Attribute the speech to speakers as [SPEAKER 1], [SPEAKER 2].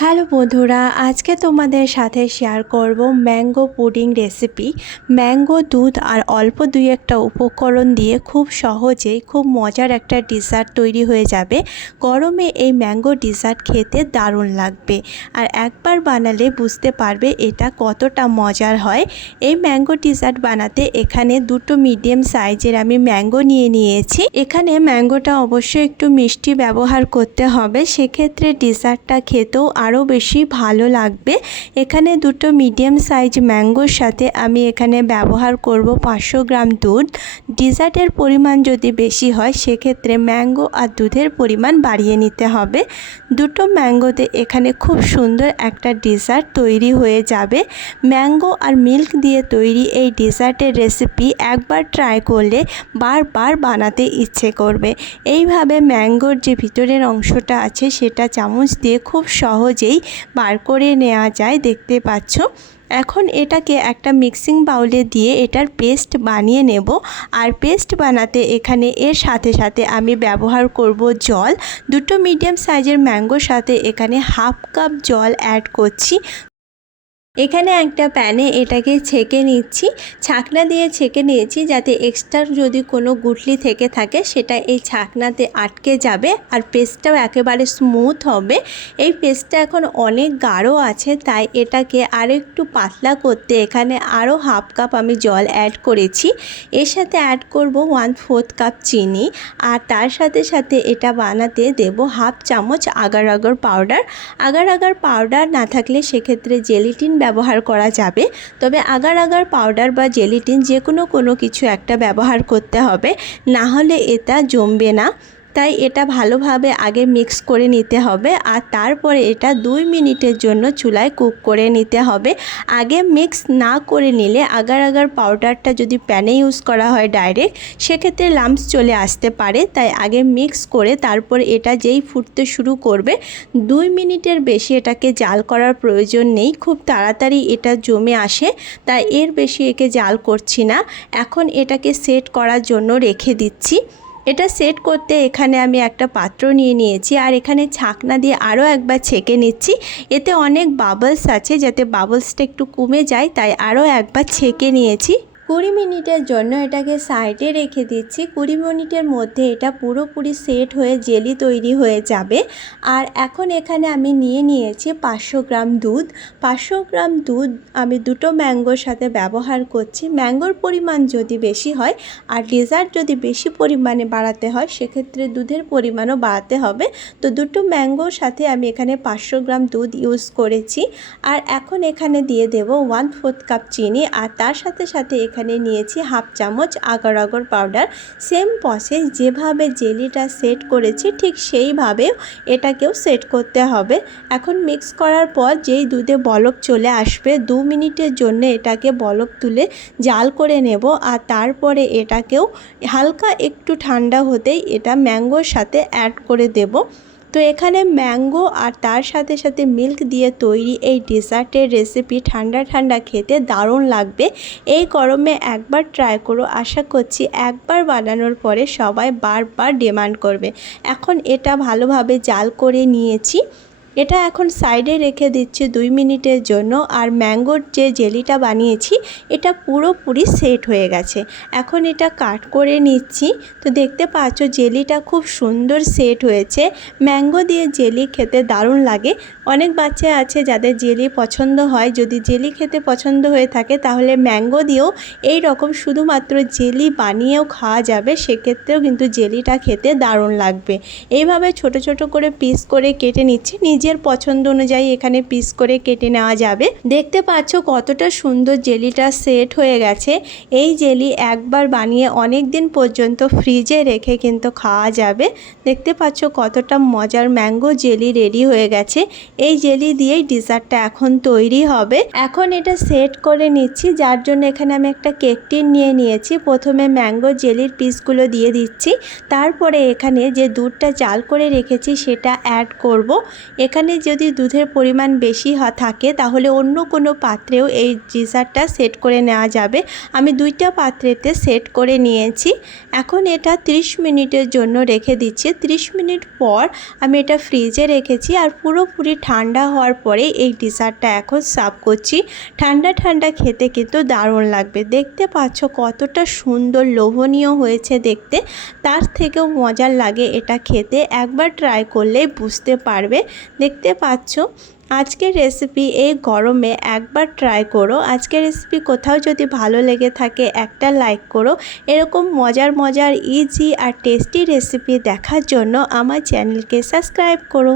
[SPEAKER 1] Hello বন্ধুরা, আজকে তোমাদের সাথে শেয়ার করব ম্যাঙ্গো পুডিং রেসিপি ম্যাঙ্গো দুধ আর অল্প দুই একটা উপকরণ দিয়ে খুব সহজেই খুব মজার একটা ডিজার্ট তৈরি হয়ে যাবে। গরমে এই ম্যাঙ্গো ডিজার্ট খেতে দারুণ লাগবে। আর একবার বানালে বুঝতে পারবে এটা কতটা মজার হয়। এই ম্যাঙ্গো ডিজার্ট বানাতে এখানে দুটো মিডিয়াম সাইজের আমি ম্যাঙ্গো নিয়ে নিয়েছি। এখানে ম্যাঙ্গোটা অবশ্যই একটু মিষ্টি ব্যবহার করতে হবে। সেক্ষেত্রে ডিজার্টটা খেতেও আরও বেশি ভালো লাগবে। এখানে দুটো মিডিয়াম সাইজ ম্যাঙ্গোর সাথে আমি এখানে ব্যবহার করব পাঁচশো গ্রাম দুধ। ডিজার্টের পরিমাণ যদি বেশি হয়, সেক্ষেত্রে ম্যাঙ্গো আর দুধের পরিমাণ বাড়িয়ে নিতে হবে। দুটো ম্যাঙ্গোতে এখানে খুব সুন্দর একটা ডিজার্ট তৈরি হয়ে যাবে। ম্যাঙ্গো আর মিল্ক দিয়ে তৈরি এই ডিজার্টের রেসিপি একবার ট্রাই করলে বারবার বানাতে ইচ্ছে করবে। এইভাবে ম্যাঙ্গোর যে ভিতরের অংশটা আছে, সেটা চামচ দিয়ে খুব সহজেই বার করে নেওয়া যায়, দেখতে পাচ্ছ। এখন এটাকে একটা মিক্সিং বাউলে দিয়ে এটার পেস্ট বানিয়ে নেব। আর পেস্ট বানাতে এখানে এর সাথে সাথে আমি ব্যবহার করব জল। দুটো মিডিয়াম সাইজের ম্যাঙ্গোর সাথে এখানে হাফ কাপ জল অ্যাড করছি। এখানে একটা প্যানে এটাকে ছেঁকে নিচ্ছি। ছাকনা দিয়ে ছেঁকে নিয়েছি যাতে এক্সট্রা যদি কোনো গুটলি থেকে থাকে সেটা এই ছাকনাতে আটকে যাবে আর পেস্টটাও একেবারে স্মুথ হবে। এই পেস্টটা এখন অনেক গাঢ় আছে তাই এটাকে আরও একটু পাতলা করতে এখানে আরও হাফ কাপ আমি জল অ্যাড করেছি। এর সাথে অ্যাড করব ওয়ান ফোর্থ কাপ চিনি আর তার সাথে সাথে এটা বানাতে দেব হাফ চামচ agar agar powder agar agar powder না থাকলে সেক্ষেত্রে জেলিটিন ব্যবহার করা যাবে। তবে আগার আগার পাউডার বা জেলিটিন যে কোনো কোনো কিছু একটা ব্যবহার করতে হবে। না হলে এটা জমবে না। তাই এটা ভালোভাবে আগে মিক্স করে নিতে হবে আর তারপরে এটা দুই মিনিটের জন্য চুলায় কুক করে নিতে হবে। আগে মিক্স না করে নিলে আগার আগার পাউডারটা যদি প্যানে ইউজ করা হয় ডাইরেক্ট সেক্ষেত্রে লাম্পস চলে আসতে পারে। তাই আগে মিক্স করে তারপর এটা যেই ফুটতে শুরু করবে, দুই মিনিটের বেশি এটাকে জাল করার প্রয়োজন নেই। খুব তাড়াতাড়ি এটা জমে আসে, তাই এর বেশি একে জাল করছি না। এখন এটাকে সেট করার জন্য রেখে দিচ্ছি। এটা সেট করতে এখানে আমি একটা পাত্র নিয়ে নিয়েছি আর এখানে ছাকনা দিয়ে আরও একবার ছেঁকে নিচ্ছি। এতে অনেক বাবলস আছে যাতে বাবলসটা একটু কমে যায়, তাই আরও একবার ছেঁকে নিয়েছি। কুড়ি মিনিটের জন্য এটাকে সাইডে রেখে দিচ্ছি। কুড়ি মিনিটের মধ্যে এটা পুরোপুরি সেট হয়ে জেলি তৈরি হয়ে যাবে। আর এখন এখানে আমি নিয়ে নিয়েছি পাঁচশো গ্রাম দুধ। পাঁচশো গ্রাম দুধ আমি দুটো ম্যাঙ্গোর সাথে ব্যবহার করছি। ম্যাঙ্গোর পরিমাণ যদি বেশি হয় আর ডেজার্ট যদি বেশি পরিমাণে বাড়াতে হয়, সেক্ষেত্রে দুধের পরিমাণও বাড়াতে হবে। তো দুটো ম্যাঙ্গোর সাথে আমি এখানে পাঁচশো গ্রাম দুধ ইউজ করেছি। আর এখন এখানে দিয়ে দেব ওয়ান ফোর্থ কাপ চিনি। আর তার সাথে সাথে এখানে নিয়েছি হাফ চামচ agar agar powder. Same process যেভাবে জেলিটা সেট করেছি ঠিক সেইভাবে এটাকেও সেট করতে হবে। এখন মিক্স করার পর যেই দুধে বলক চলে আসবে দু মিনিটের জন্য এটাকে বলক তুলে জাল করে নেব আর তারপরে এটাকেও হালকা একটু ঠান্ডা হতেই এটা ম্যাঙ্গোর সাথে অ্যাড করে দেব। তো এখানে ম্যাঙ্গো আর তার সাথে সাথে মিল্ক দিয়ে তৈরি এই ডেজার্টের রেসিপি ঠান্ডা ঠান্ডা খেতে দারুণ লাগবে। এই গরমে একবার ট্রাই করো, আশা করছি একবার বানানোর পরে সবাই বারবার ডিমান্ড করবে। এখন এটা ভালোভাবে জাল করে নিয়েছি। এটা এখন সাইডে রেখে দিচ্ছি দুই মিনিটের জন্য। আর ম্যাঙ্গোর যে জেলিটা বানিয়েছি, এটা পুরোপুরি সেট হয়ে গেছে। এখন এটা কাট করে নিচ্ছি। তো দেখতে পাচ্ছ জেলিটা খুব সুন্দর সেট হয়েছে। ম্যাঙ্গো দিয়ে জেলি খেতে দারুণ লাগে। অনেক বাচ্চা আছে যাদের জেলি পছন্দ হয়। যদি জেলি খেতে পছন্দ হয়ে থাকে, তাহলে ম্যাঙ্গো দিয়েও এই রকম শুধুমাত্র জেলি বানিয়েও খাওয়া যাবে। সেক্ষেত্রেও কিন্তু জেলিটা খেতে দারুণ লাগবে। এইভাবে ছোট ছোট করে পিস করে কেটে নিচ্ছি। নিজে নিজের পছন্দ অনুযায়ী এখানে পিস করে কেটে নেওয়া যাবে। দেখতে পাচ্ছ কতটা সুন্দর জেলিটা সেট হয়ে গেছে। এই জেলি একবার বানিয়ে অনেক দিন পর্যন্ত ফ্রিজে রেখে কিন্তু খাওয়া যাবে। দেখতে পাচ্ছ কতটা মজার ম্যাঙ্গো জেলি রেডি হয়ে গেছে। এই জেলি দিয়েই ডিজার্টটা এখন তৈরি হবে। এখন এটা সেট করে নিচ্ছি। যার জন্য এখানে আমি একটা কেক টিন নিয়ে নিয়েছি। প্রথমে ম্যাঙ্গো জেলির পিসগুলো দিয়ে দিচ্ছি। তারপরে এখানে যে দুধটা চাল করে রেখেছি সেটা অ্যাড করব। এখানে এখানে যদি দুধের পরিমাণ বেশি থাকে, তাহলে অন্য কোনো পাত্রেও এই জিজারটা সেট করে নেওয়া যাবে। আমি দুইটা পাত্রেতে সেট করে নিয়েছি। এখন এটা 30 মিনিটের জন্য রেখে দিচ্ছি। 30 মিনিট পর আমি এটা ফ্রিজে রেখেছি আর পুরোপুরি ঠান্ডা হওয়ার পরে এই ডিজার্টটা এখন সার্ভ করছি। ঠান্ডা ঠান্ডা খেতে কিন্তু দারুণ লাগবে। দেখতে পাচ্ছ কতটা সুন্দর লোভনীয় হয়েছে দেখতে। তার থেকেও মজার লাগে এটা খেতে। একবার ট্রাই করলেই বুঝতে পারবে। দেখতে পাচ্ছ? আজকের রেসিপি এই গরমে একবার ট্রাই করো। আজকের রেসিপি কোথাও যদি ভালো লেগে থাকে, একটা লাইক করো। এরকম মজার মজার ইজি আর টেস্টি রেসিপি দেখার জন্য আমার চ্যানেলকে সাবস্ক্রাইব করো।